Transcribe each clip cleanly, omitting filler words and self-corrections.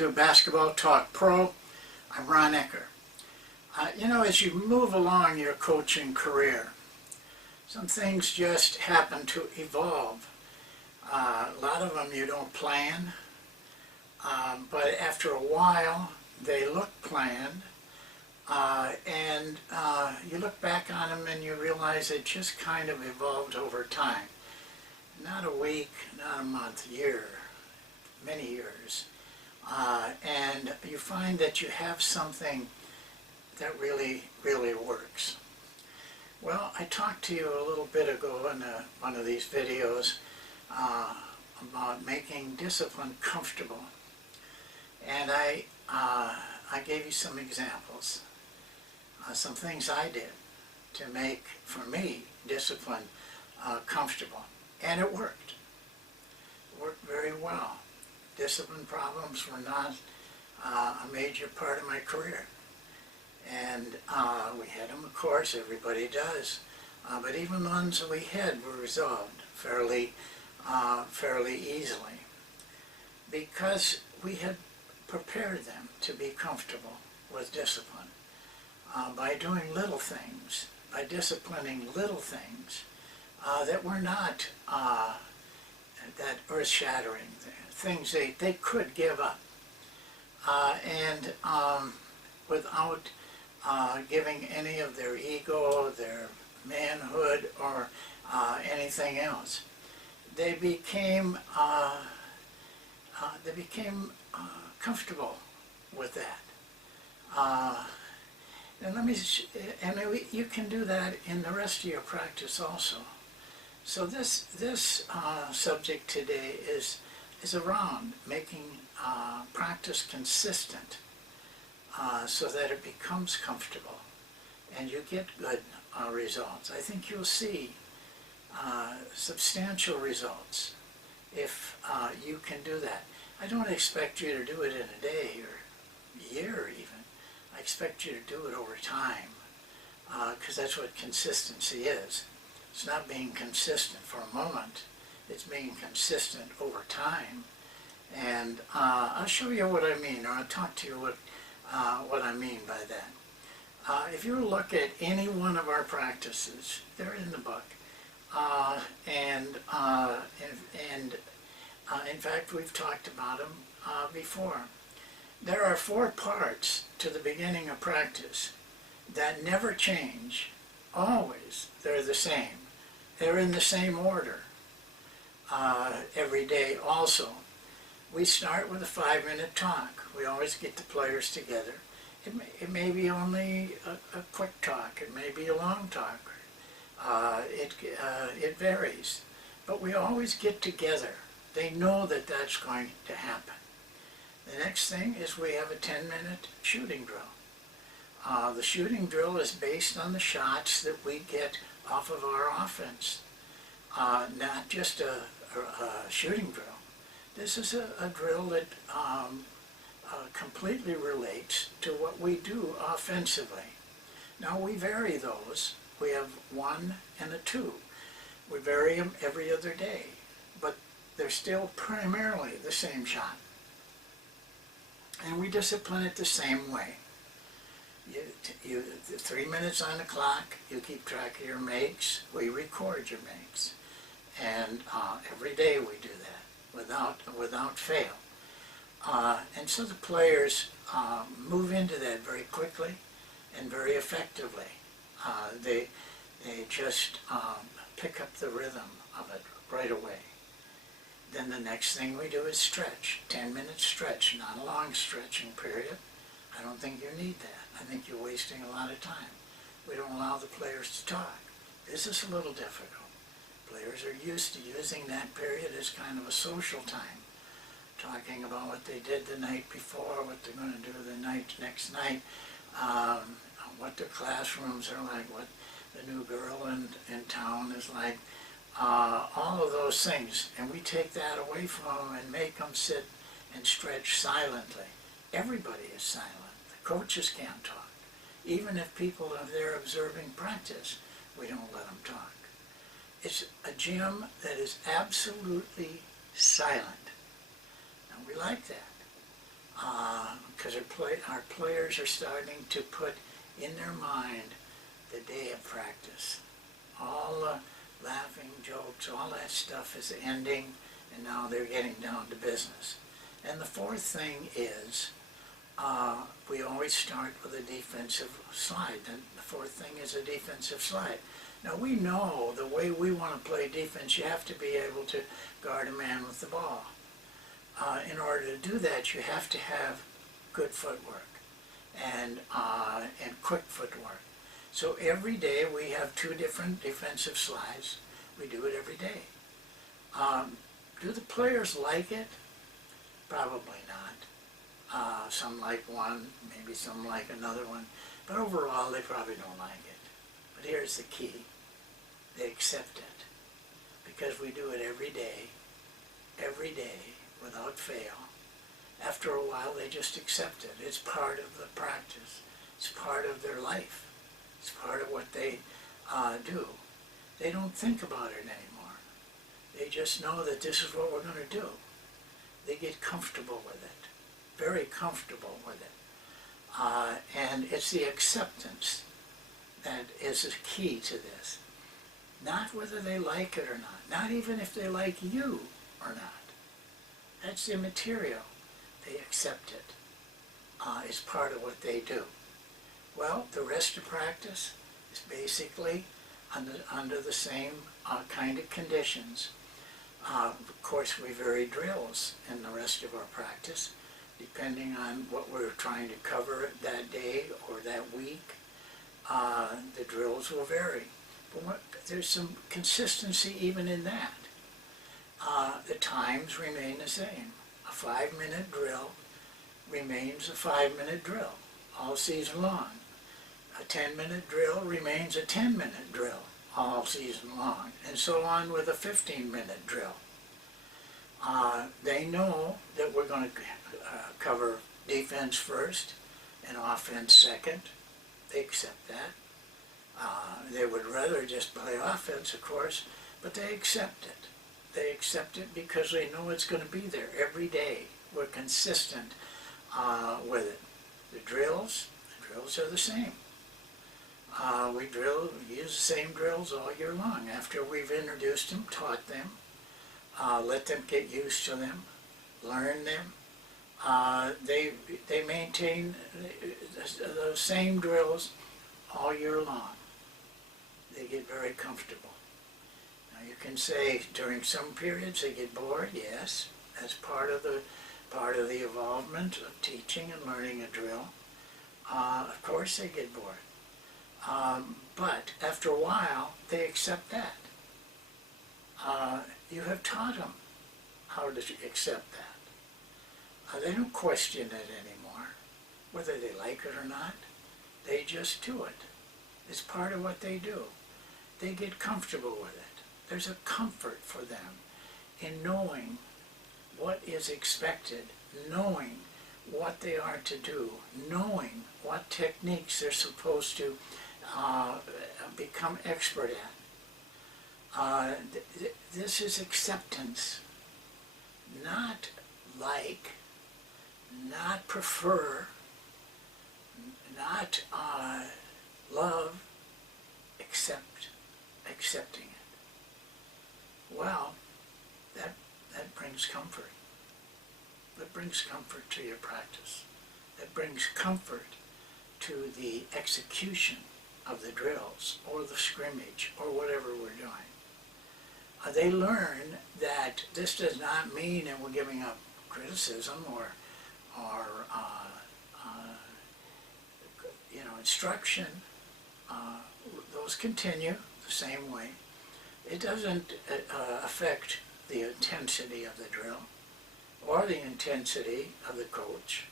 to Basketball Talk Pro. I'm Ron Ekker. You know, as you move along your coaching career, some things just happen to evolve. A lot of them you don't plan, but after a while they look planned, and you look back on them and you realize it just kind of evolved over time. Not a week, not a month, year, many years. And you find that you have something that really works. Well, I talked to you a little bit ago in one of these videos about making discipline comfortable. And I gave you some examples, some things I did to make, for me, discipline comfortable. And it worked. It worked very well. Discipline problems were not a major part of my career. And we had them, of course, everybody does. But even the ones that we had were resolved fairly easily, because we had prepared them to be comfortable with discipline by doing little things, by disciplining little things that were not that earth-shattering things they could give up, and without giving any of their ego, their manhood, or anything else. They became comfortable with that. And you can do that in the rest of your practice also. So this subject today is around making practice consistent so that it becomes comfortable and you get good results. I think you'll see substantial results if you can do that. I don't expect you to do it in a day or a year even. I expect you to do it over time, because that's what consistency is. It's not being consistent for a moment. It's being consistent over time. And I'll show you what I mean, or I'll talk to you what I mean by that. If you look at any one of our practices, they're in the book. In fact, we've talked about them before. There are 4 parts to the beginning of practice that never change. Always, they're the same. They're in the same order every day also. We start with a 5-minute talk. We always get the players together. It may be only a quick talk. It may be a long talk. It varies. But we always get together. They know that that's going to happen. The next thing is we have a 10-minute shooting drill. The shooting drill is based on the shots that we get off of our offense, not just a shooting drill. This is a drill that completely relates to what we do offensively. Now we vary those. We have 1 and a 2. We vary them every other day, but they're still primarily the same shot. And we discipline it the same way. 3 minutes on the clock, you keep track of your makes, we record your makes. And every day we do that, without fail. And so the players move into that very quickly and very effectively. They just pick up the rhythm of it right away. Then the next thing we do is stretch, 10-minute stretch, not a long stretching period. I don't think you need that. I think you're wasting a lot of time. We don't allow the players to talk. This is a little difficult. Players are used to using that period as kind of a social time, talking about what they did the night before, what they're going to do the next night, what their classrooms are like, what the new girl in town is like. All of those things, and we take that away from them and make them sit and stretch silently. Everybody is silent. The coaches can't talk. Even if people are there observing practice, we don't let them talk. It's a gym that is absolutely silent. And we like that. because our players are starting to put in their mind the day of practice. All the laughing jokes, all that stuff is ending, and now they're getting down to business. And the fourth thing is, we always start with a defensive slide. And the fourth thing is a defensive slide. Now we know the way we want to play defense, you have to be able to guard a man with the ball. In order to do that, you have to have good footwork and quick footwork. So every day we have 2 different defensive slides. We do it every day. Do the players like it? Probably not. Some like one, maybe some like another one, but overall they probably don't like it. But here's the key. They accept it because we do it every day, without fail. After a while they just accept it. It's part of the practice. It's part of their life. It's part of what they do. They don't think about it anymore. They just know that this is what we're going to do. They get comfortable with it, very comfortable with it. And it's the acceptance that is the key to this. Not whether they like it or not even if they like you or not. That's immaterial. They accept it. It's part of what they do. Well, the rest of practice is basically under the same kind of conditions. Of course, we vary drills in the rest of our practice, depending on what we're trying to cover that day or that week. The drills will vary. But there's some consistency even in that. The times remain the same. A 5-minute drill remains a 5-minute drill all season long. A 10-minute drill remains a 10-minute drill all season long, and so on with a 15-minute drill. They know that we're going to cover defense first and offense second. They accept that. They would rather just play offense, of course, but they accept it. They accept it because they know it's going to be there every day. We're consistent with it. The drills are the same. We use the same drills all year long. After we've introduced them, taught them, let them get used to them, learn them. They maintain the same drills all year long. They get very comfortable. Now you can say during some periods they get bored. Yes, that's part of the evolvement of teaching and learning a drill. Of course they get bored. But after a while, they accept that. You have taught them how to accept that. They don't question it anymore, whether they like it or not. They just do it. It's part of what they do. They get comfortable with it. There's a comfort for them in knowing what is expected, knowing what they are to do, knowing what techniques they're supposed to become expert at. This is acceptance, not like, not prefer, not love, accepting it. Well, that brings comfort. That brings comfort to your practice. That brings comfort to the execution of the drills or the scrimmage or whatever we're doing. They learn that this does not mean that we're giving up criticism or instruction. Those continue the same way. It doesn't affect the intensity of the drill or the intensity of the coach.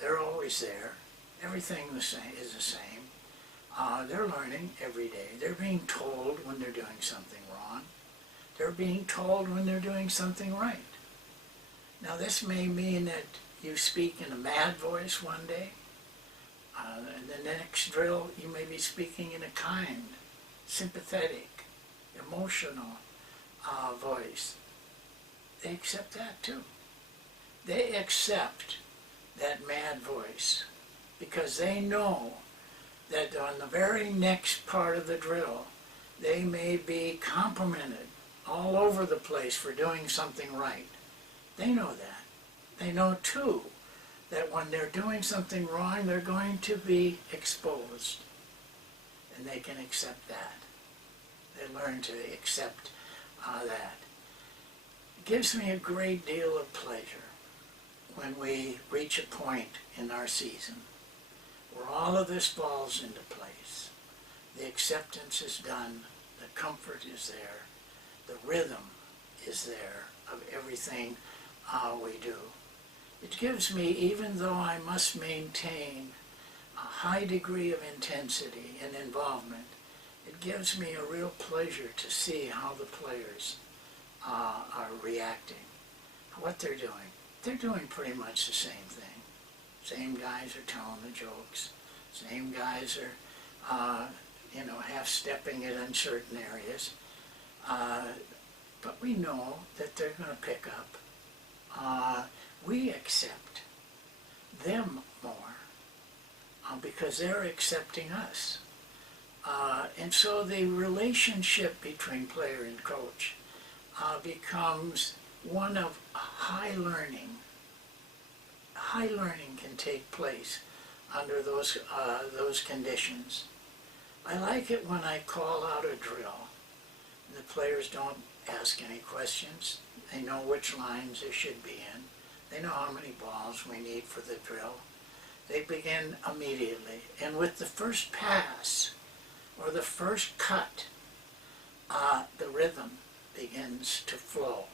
They're always there. Everything is the same. They're learning every day. They're being told when they're doing something wrong. They're being told when they're doing something right. Now this may mean that you speak in a mad voice one day, and the next drill you may be speaking in a kind, sympathetic, emotional voice. They accept that too. They accept that mad voice, because they know that on the very next part of the drill, they may be complimented all over the place for doing something right. They know that. They know too that when they're doing something wrong, they're going to be exposed. And they can accept that. They learn to accept that. It gives me a great deal of pleasure when we reach a point in our season where all of this falls into place. The acceptance is done, the comfort is there, the rhythm is there of everything we do. It gives me, even though I must maintain a high degree of intensity and involvement, it gives me a real pleasure to see how the players are reacting, what they're doing. They're doing pretty much the same thing. Same guys are telling the jokes. Same guys are, half-stepping it in certain areas. But we know that they're going to pick up. We accept them more because they're accepting us. And so the relationship between player and coach becomes one of high learning. High learning can take place under those conditions. I like it when I call out a drill. The players don't ask any questions. They know which lines they should be in. They know how many balls we need for the drill. They begin immediately. And with the first pass or the first cut, the rhythm begins to flow.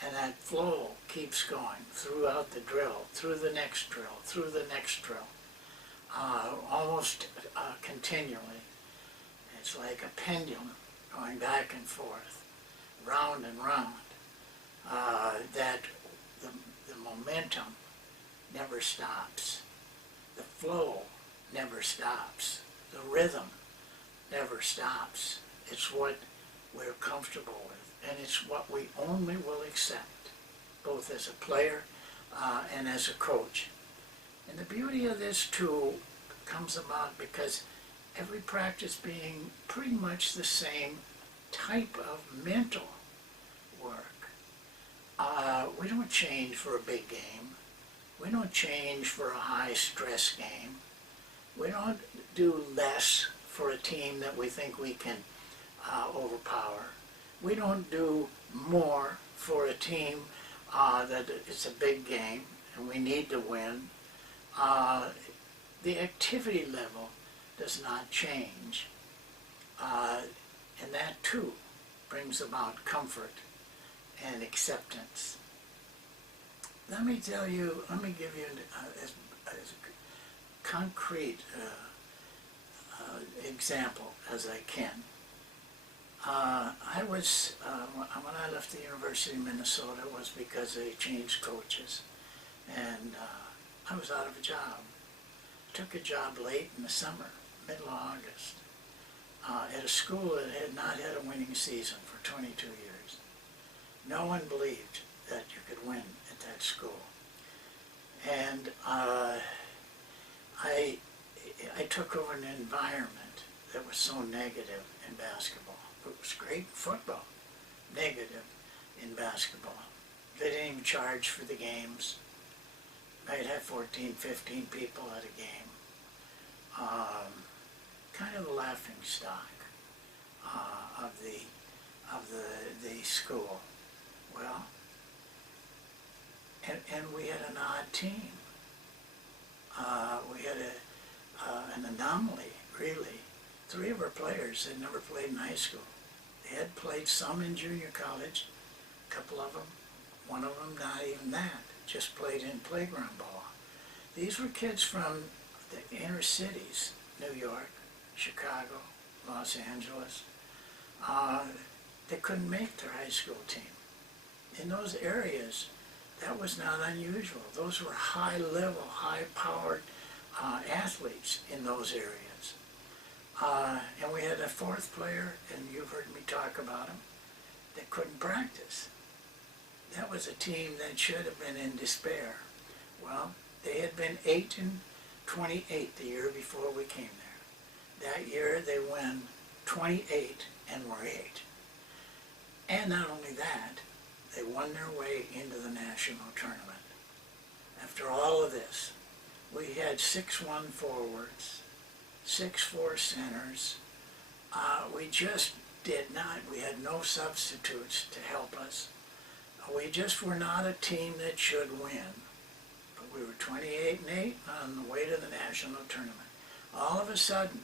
And that flow keeps going throughout the drill, through the next drill, through the next drill, almost continually. It's like a pendulum going back and forth, round and round, that the momentum never stops. The flow never stops. The rhythm never stops. It's what we're comfortable with. And it's what we only will accept, both as a player and as a coach. And the beauty of this, too, comes about because every practice being pretty much the same type of mental work. We don't change for a big game. We don't change for a high-stress game. We don't do less for a team that we think we can overpower. We don't do more for a team that it's a big game and we need to win. The activity level does not change. And that too brings about comfort and acceptance. Let me give you as a concrete example as I can. When I left the University of Minnesota, it was because they changed coaches, and I was out of a job. Took a job late in the summer, middle of August, at a school that had not had a winning season for 22 years. No one believed that you could win at that school. And I took over an environment that was so negative in basketball. It was great in football, negative in basketball. They didn't even charge for the games. They'd have 14, 15 people at a game. Kind of the laughing stock of the school. Well, and we had an odd team. We had an anomaly, really. 3 of our players had never played in high school. They had played some in junior college, a couple of them, one of them not even that, just played in playground ball. These were kids from the inner cities, New York, Chicago, Los Angeles. They couldn't make their high school team. In those areas, that was not unusual. Those were high-level, high-powered athletes in those areas. And we had a 4th player, and you've heard me talk about him, that couldn't practice. That was a team that should have been in despair. Well, They had been 8-28 the year before we came there. That year they won 28 and were 8. And not only that, they won their way into the national tournament. After all of this, we had 6-1 forwards, 6-4 centers. We just did not, we had no substitutes to help us. We just were not a team that should win. But we were 28-8 on the way to the national tournament. All of a sudden,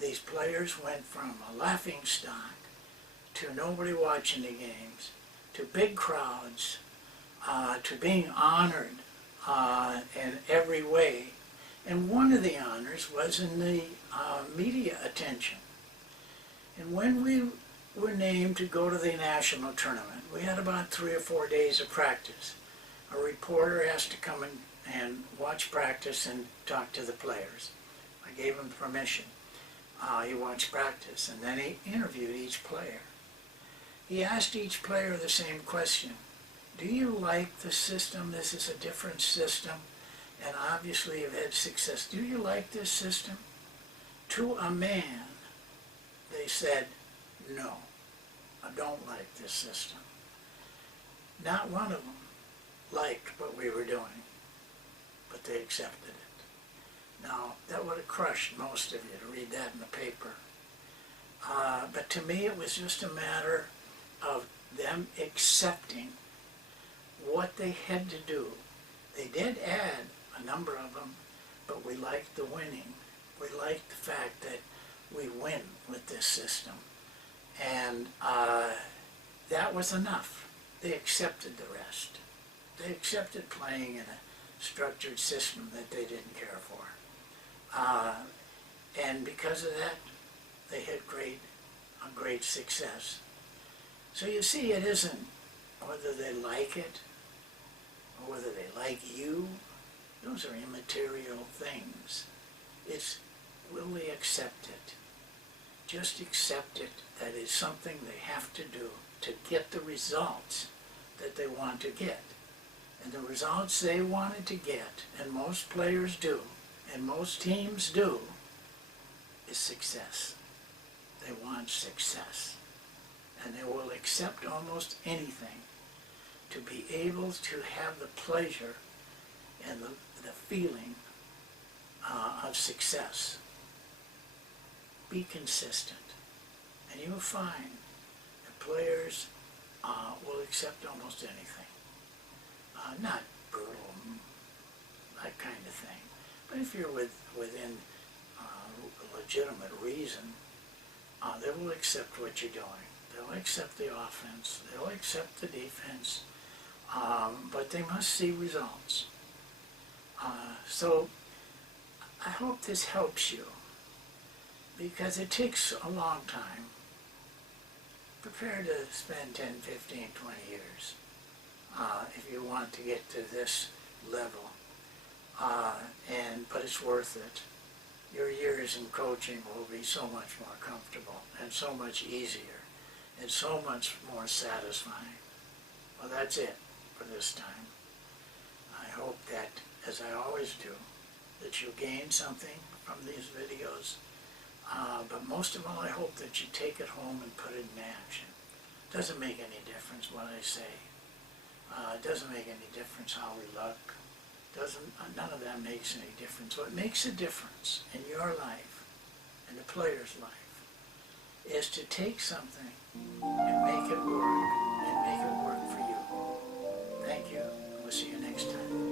these players went from a laughing stock to nobody watching the games, to big crowds, to being honored in every way. And one of the honors was in the media attention. And when we were named to go to the national tournament, we had about 3 or 4 days of practice. A reporter asked to come and watch practice and talk to the players. I gave him permission. He watched practice, and then he interviewed each player. He asked each player the same question. Do you like the system? This is a different system, and obviously you've had success. Do you like this system? To a man, they said, no, I don't like this system. Not one of them liked what we were doing, but they accepted it. Now, that would have crushed most of you to read that in the paper. But to me, it was just a matter of them accepting what they had to do. They did add a number of them, but we liked the winning. We liked the fact that we win with this system. And that was enough. They accepted the rest. They accepted playing in a structured system that they didn't care for. And because of that, they had a great success. So you see, it isn't whether they like it or whether they like you. Those are immaterial things. It's, will they accept it? Just accept it. That is something they have to do to get the results that they want to get. And the results they wanted to get, and most players do, and most teams do, is success. They want success. And they will accept almost anything to be able to have the pleasure and the feeling of success. Be consistent, and you will find that players will accept almost anything. Not brutal, that kind of thing. But if you're within a legitimate reason, they will accept what you're doing. They'll accept the offense. They'll accept the defense. But they must see results. So I hope this helps you, because it takes a long time. Prepare to spend 10, 15, 20 years if you want to get to this level. But it's worth it. Your years in coaching will be so much more comfortable and so much easier and so much more satisfying. Well, that's it for this time. I hope that, as I always do, that you gain something from these videos. But most of all, I hope that you take it home and put it in action. It doesn't make any difference what I say. It doesn't make any difference how we look. None of that makes any difference. What makes a difference in your life, in the player's life, is to take something and make it work, and make it work for you. Thank you. We'll see you next time.